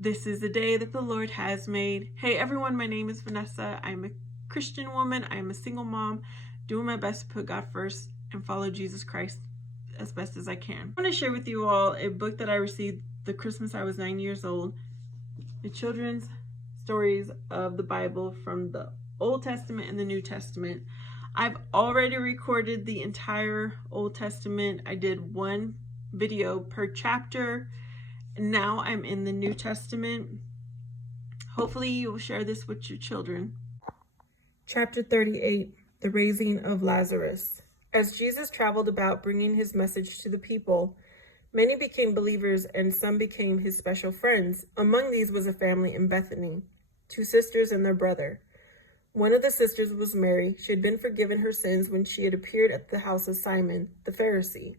This is the day that the Lord has made. Hey everyone, my name is Vanessa. I'm a Christian woman. I'm a single mom, doing my best to put God first and follow Jesus Christ as best as I can. I want to share with you all a book that I received the Christmas I was 9 years old. The children's stories of the Bible from the Old Testament and the New Testament. I've already recorded the entire Old Testament. I did one video per chapter. Now I'm in the New Testament. Hopefully you will share this with your children. Chapter 38, the raising of Lazarus. As Jesus traveled about bringing his message to the people, many became believers and some became his special friends. Among these was a family in Bethany, 2 sisters and their brother. One of the sisters was Mary. She had been forgiven her sins when she had appeared at the house of Simon, the Pharisee,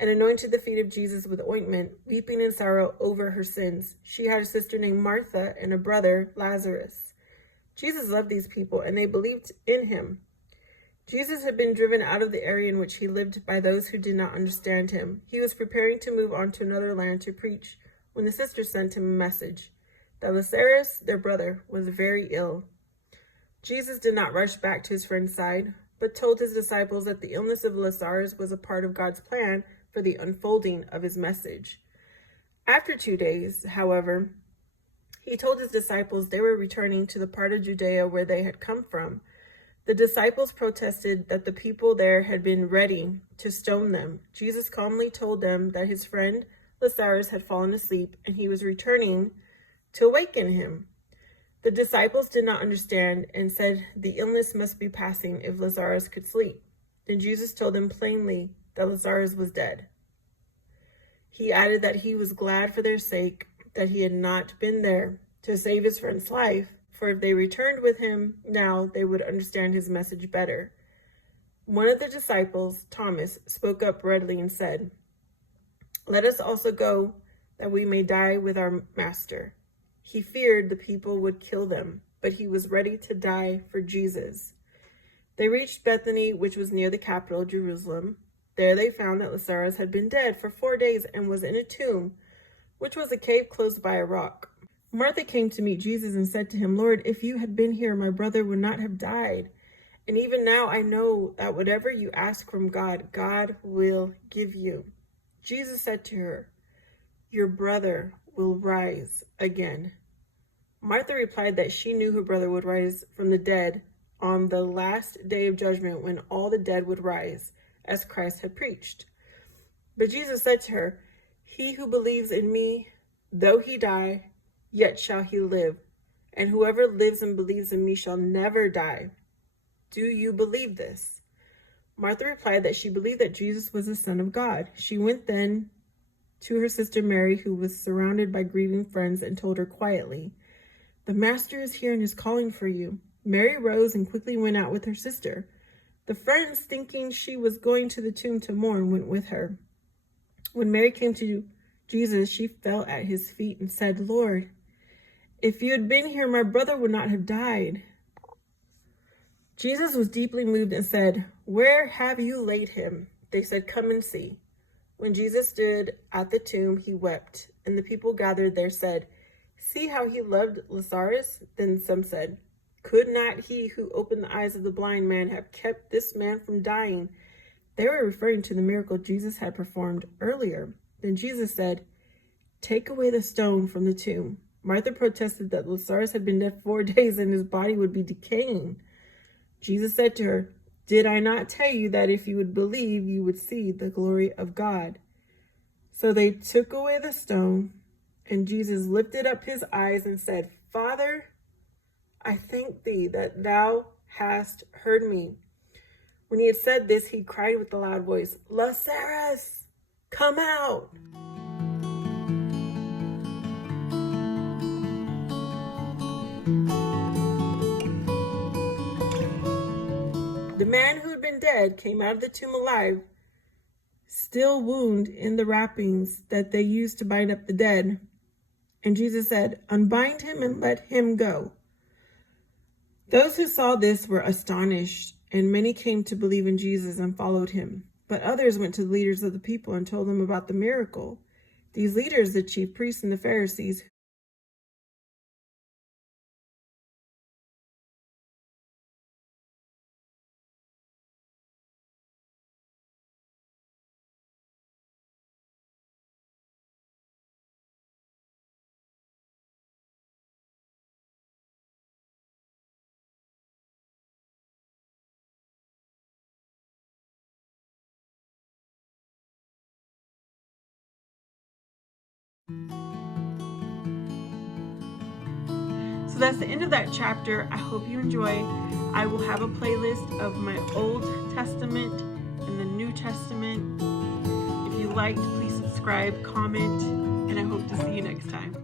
and anointed the feet of Jesus with ointment, weeping in sorrow over her sins. She had a sister named Martha and a brother, Lazarus. Jesus loved these people, and they believed in him. Jesus had been driven out of the area in which he lived by those who did not understand him. He was preparing to move on to another land to preach when the sisters sent him a message that Lazarus, their brother, was very ill. Jesus did not rush back to his friend's side, but told his disciples that the illness of Lazarus was a part of God's plan for the unfolding of his message. After 2 days, however, he told his disciples they were returning to the part of Judea where they had come from. The disciples protested that the people there had been ready to stone them. Jesus calmly told them that his friend Lazarus had fallen asleep and he was returning to awaken him. The disciples did not understand and said the illness must be passing if Lazarus could sleep. Then Jesus told them plainly that Lazarus was dead. He added that he was glad for their sake that he had not been there to save his friend's life, for if they returned with him now, they would understand his message better. One of the disciples, Thomas, spoke up readily and said, "Let us also go, that we may die with our master." He feared the people would kill them, but he was ready to die for Jesus. They reached Bethany, which was near the capital, Jerusalem. There they found that Lazarus had been dead for 4 days and was in a tomb, which was a cave close by a rock. Martha came to meet Jesus and said to him, "Lord, if you had been here, my brother would not have died. And even now I know that whatever you ask from God, God will give you." Jesus said to her, "Your brother will rise again." Martha replied that she knew her brother would rise from the dead on the last day of judgment when all the dead would rise, as Christ had preached. But Jesus said to her, "He who believes in me, though he die, yet shall he live. And whoever lives and believes in me shall never die. Do you believe this?" Martha replied that she believed that Jesus was the Son of God. She went then to her sister Mary, who was surrounded by grieving friends, and told her quietly, "The Master is here and is calling for you." Mary rose and quickly went out with her sister. The friends, thinking she was going to the tomb to mourn, went with her. When Mary came to Jesus, she fell at his feet and said, "Lord, if you had been here, my brother would not have died." Jesus was deeply moved and said, "Where have you laid him?" They said, "Come and see." When Jesus stood at the tomb, he wept, and the people gathered there said, "See how he loved Lazarus?" Then some said, "Could not he who opened the eyes of the blind man have kept this man from dying?" They were referring to the miracle Jesus had performed earlier. Then Jesus said, "Take away the stone from the tomb." Martha protested that Lazarus had been dead 4 days and his body would be decaying. Jesus said to her, "Did I not tell you that if you would believe, you would see the glory of God?" So they took away the stone, and Jesus lifted up his eyes and said, "Father, I thank thee that thou hast heard me." When he had said this, he cried with a loud voice, "Lazarus, come out!" The man who had been dead came out of the tomb alive, still wounded in the wrappings that they used to bind up the dead. And Jesus said, "Unbind him and let him go." Those who saw this were astonished, and many came to believe in Jesus and followed him. But others went to the leaders of the people and told them about the miracle. These leaders, the chief priests and the Pharisees, So that's the end of that chapter. I hope you enjoy. I will have a playlist of my Old Testament and the New Testament. If you liked, please subscribe, comment, and I hope to see you next time.